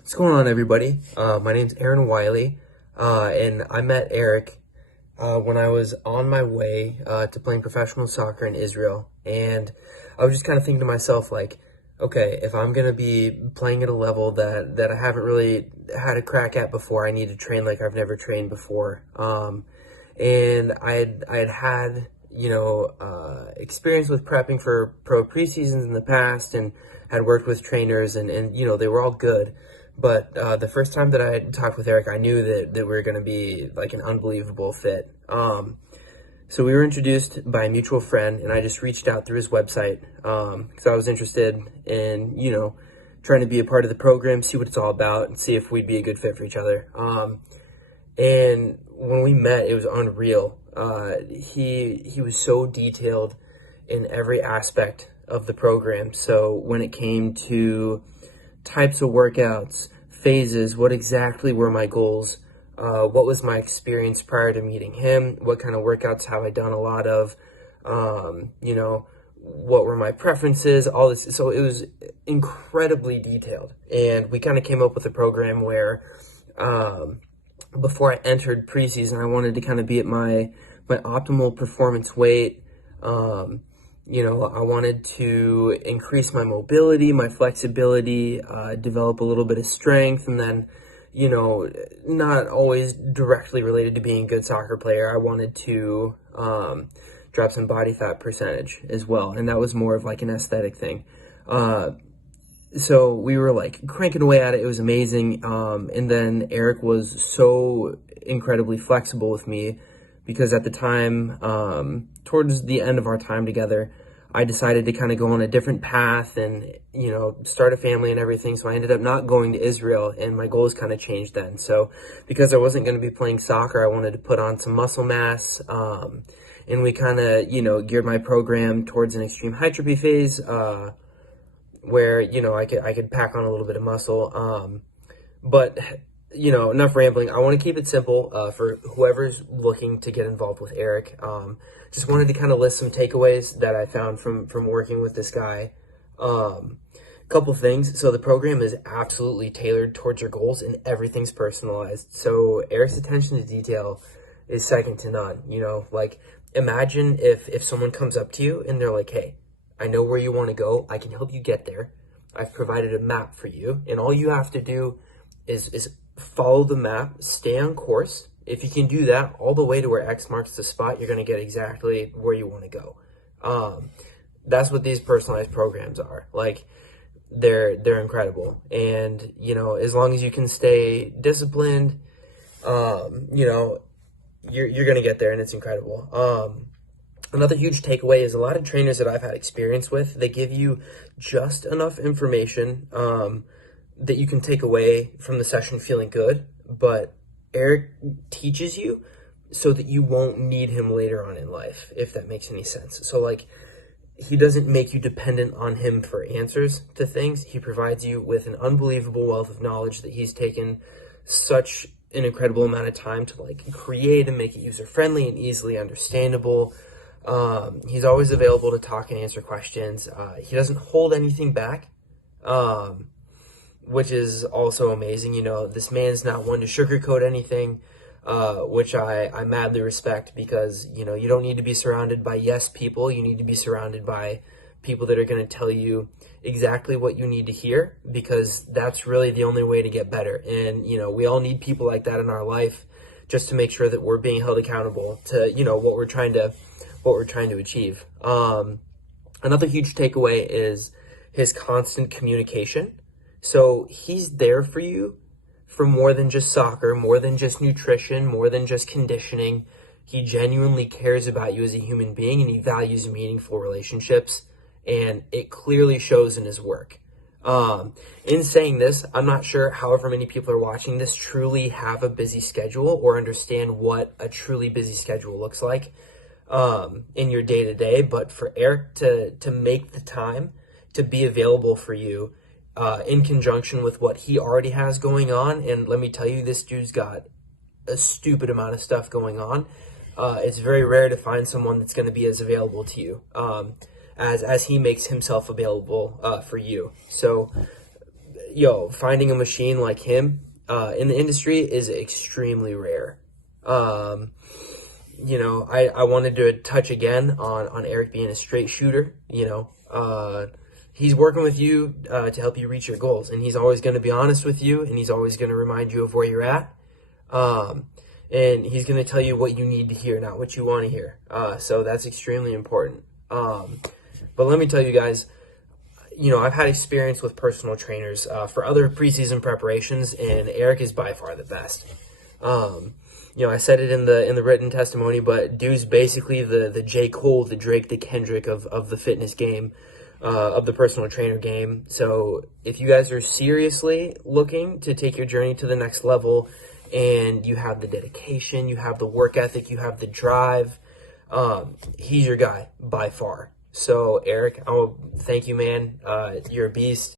What's going on, everybody? My name's Wylie, and I met Eric when I was on my way to playing professional soccer in Israel. And I was just kind of thinking to myself, like, okay, if I'm going to be playing at a level that I haven't really had a crack at before, I need to train like I've never trained before. And I had experience with prepping for pro preseasons in the past, and had worked with trainers, and they were all good. But the first time that I talked with Eric, I knew that we were going to be like an unbelievable fit. So we were introduced by a mutual friend, and I just reached out through his website because I was interested in, trying to be a part of the program, see what it's all about, and see if we'd be a good fit for each other. And when we met, it was unreal. He was so detailed in every aspect of the program. So when it came to types of workouts, phases, what exactly were my goals, what was my experience prior to meeting him, what kind of workouts have I done a lot of, what were my preferences, all this. So it was incredibly detailed. And we kind of came up with a program where before I entered preseason, I wanted to kind of be at my optimal performance weight. I wanted to increase my mobility, my flexibility, develop a little bit of strength, and then, not always directly related to being a good soccer player, I wanted to drop some body fat percentage as well, and that was more of like an aesthetic thing. So we were like cranking away at it. It was amazing. And then Eric was so incredibly flexible with me because at the time, towards the end of our time together, I decided to kind of go on a different path and, start a family and everything. So I ended up not going to Israel, and my goals kind of changed then. So because I wasn't going to be playing soccer, I wanted to put on some muscle mass. And we kind of, geared my program towards an extreme hypertrophy phase, where, I could pack on a little bit of muscle. But enough rambling. I want to keep it simple for whoever's looking to get involved with Eric. Just wanted to kind of list some takeaways that I found from working with this guy. Couple things. So the program is absolutely tailored towards your goals, and everything's personalized. So Eric's attention to detail is second to none. Like, imagine if someone comes up to you and they're like, hey, I know where you want to go. I can help you get there. I've provided a map for you, and all you have to do is follow the map, stay on course. If you can do that all the way to where X marks the spot, you're going to get exactly where you want to go. That's what these personalized programs are. Like, they're incredible. And, as long as you can stay disciplined, you're going to get there, and it's incredible. Another huge takeaway is a lot of trainers that I've had experience with, they give you just enough information that you can take away from the session feeling good, but Eric teaches you so that you won't need him later on in life, if that makes any sense. So, like, he doesn't make you dependent on him for answers to things. He provides you with an unbelievable wealth of knowledge that he's taken such an incredible amount of time to, like, create and make it user-friendly and easily understandable. He's always available to talk and answer questions. He doesn't hold anything back, which is also amazing. This man's not one to sugarcoat anything, which I madly respect, because, you don't need to be surrounded by yes people. You need to be surrounded by people that are going to tell you exactly what you need to hear, because that's really the only way to get better. And, we all need people like that in our life, just to make sure that we're being held accountable to, what we're trying to achieve. Another huge takeaway is his constant communication. So he's there for you for more than just soccer, more than just nutrition, more than just conditioning. He genuinely cares about you as a human being, and he values meaningful relationships, and it clearly shows in his work. In saying this, I'm not sure however many people are watching this truly have a busy schedule or understand what a truly busy schedule looks like in your day-to-day, but for Eric to make the time to be available for you in conjunction with what he already has going on, and let me tell you, this dude's got a stupid amount of stuff going on. It's very rare to find someone that's going to be as available to you as he makes himself available for you. So finding a machine like him in the industry is extremely rare. I wanted to touch again on Eric being a straight shooter. He's working with you to help you reach your goals, and he's always going to be honest with you, and he's always going to remind you of where you're at. And he's going to tell you what you need to hear, not what you want to hear. So that's extremely important. But let me tell you guys, I've had experience with personal trainers for other preseason preparations, and Eric is by far the best. I said it in the written testimony, but dude's basically the J. Cole, the Drake, the Kendrick of the fitness game, of the personal trainer game. So if you guys are seriously looking to take your journey to the next level, and you have the dedication, you have the work ethic, you have the drive, he's your guy by far. So Eric, thank you, man. You're a beast.